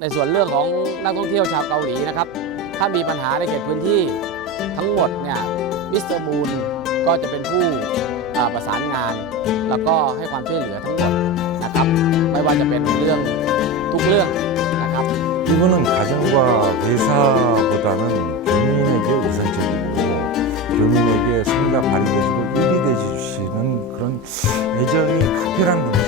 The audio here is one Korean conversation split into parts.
ในส่วนเรื่องของนักท่องเที่ยวชาวเกาหลีนะครับ ถ้ามีปัญหาในเขตพื้นที่ทั้งหมดเนี่ยมิสเตอร์มูนก็จะเป็นผู้อ่าประสานงาน แล้วก็ให้ความช่วยเหลือทั้งหมดนะครับ ไม่ว่าจะเป็นเรื่องทุกเรื่องนะครับ 이분은 가정과 회사보다는 교민에게 우선적이고 교민에게 성의가 발휘되시고 일이 되주시는 그런 애정이 각별한 분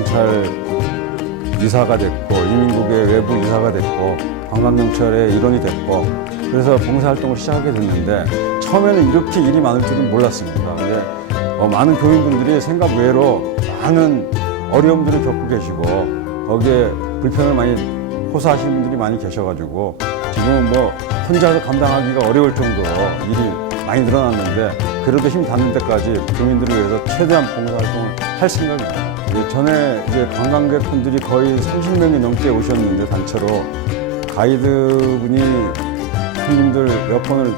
경찰 이사가 됐고 이민국의 외부 이사가 됐고 관광경찰의 일원이 됐고 그래서 봉사활동을 시작하게 됐는데 처음에는 이렇게 일이 많을 줄은 몰랐습니다. 근데 어, 많은 교민분들이 생각 외로 많은 어려움들을 겪고 계시고 거기에 불편을 많이 호소하시는 분들이 많이 계셔가지고 지금은 뭐 혼자서 감당하기가 어려울 정도로 일이 많이 늘어났는데 그래도 힘 닿는 데까지 교민들을 위해서 최대한 봉사활동을 할 생각입니다. 이제 전에 이제 관광객분들이 거의 30명이 넘게 오셨는데 단체로 가이드분이 손님들 여권을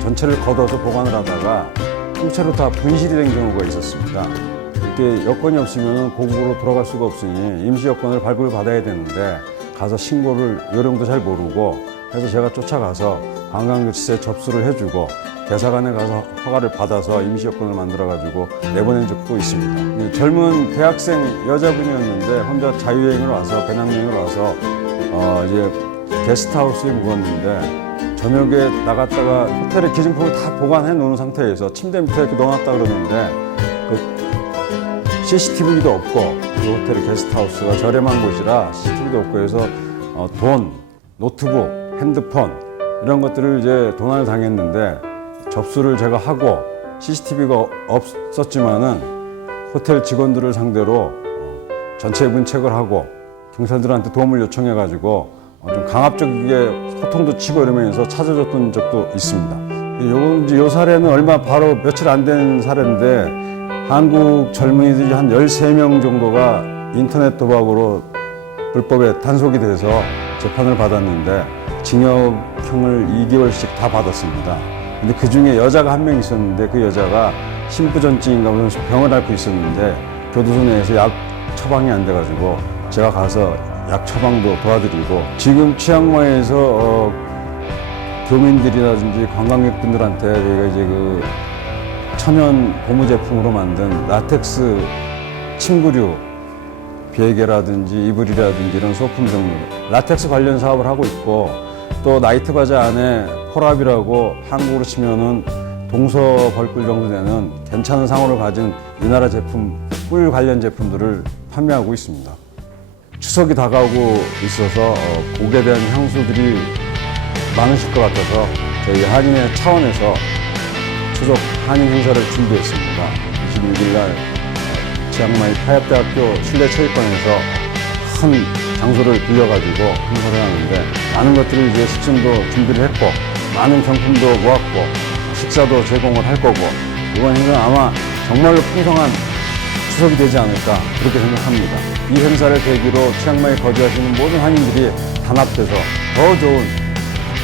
전체를 걷어서 보관을 하다가 통째로 다 분실이 된 경우가 있었습니다. 이렇게 여건이 없으면 고국으로 돌아갈 수가 없으니 임시 여건을 발급을 받아야 되는데 가서 신고를 요령도 잘 모르고 그래서 제가 쫓아가서 관광객시에 접수를 해주고 대사관에 가서 허가를 받아서 임시 여건을 만들어 가지고 내보낸 적도 있습니다. 젊은 대학생 여자분이었는데 혼자 자유여행을 와서 배낭여행을 와서 어 이제 게스트하우스에 묵었는데 저녁에 나갔다가 호텔에 기증품을 다 보관해 놓은 상태에서 침대 밑에 이렇게 넣어놨다 그러는데 그 CCTV도 없고 그 호텔의 게스트하우스가 저렴한 곳이라 CCTV도 없고 해서 어, 돈, 노트북, 핸드폰 이런 것들을 이제 도난을 당했는데 접수를 제가 하고 CCTV가 없었지만은 호텔 직원들을 상대로 어, 전체 문책을 하고 경찰들한테 도움을 요청해 가지고 어, 좀 강압적이게 소통도 치고 이러면서 찾아줬던 적도 있습니다. 요건 이제 요 사례는 얼마 바로 며칠 안 된 사례인데 한국 젊은이들이 한 13명 정도가 인터넷 도박으로 불법에 단속이 돼서 재판을 받았는데 징역형을 2개월씩 다 받았습니다. 근데 그 중에 여자가 한 명 있었는데 그 여자가 심부전증인가 무슨 병을 앓고 있었는데 교도소 내에서 약 처방이 안 돼가지고 제가 가서 약 처방도 도와드리고 지금 치앙마이에서 어, 교민들이라든지 관광객분들한테 저희가 이제 그 천연 고무 제품으로 만든 라텍스 침구류 베개라든지 이불이라든지 이런 소품 종류 라텍스 관련 사업을 하고 있고 또 나이트 바자 안에 폴압이라고 한국으로 치면은 동서 벌꿀 정도 되는 괜찮은 상호를 가진 우리나라 제품 꿀 관련 제품들을 판매하고 있습니다. 추석이 다가오고 있어서 어, 곡에 대한 향수들이 많으실 것 같아서 저희 한인의 차원에서 추석 한인 행사를 준비했습니다. 26일 날 어, 치앙마이 타협대학교 실내체육관에서 큰 장소를 빌려가지고 행사를 하는데 많은 것들을 이제 식전도 준비를 했고 많은 경품도 모았고 식사도 제공을 할 거고 이번 행사는 아마 정말로 풍성한 추석이 되지 않을까 그렇게 생각합니다. 이 행사를 계기로 치앙마이에 거주하시는 모든 한인들이 단합돼서 더 좋은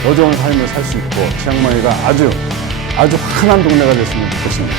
더 좋은 삶을 살 수 있고 치앙마이가 아주 아주 환한 동네가 됐으면 좋겠습니다.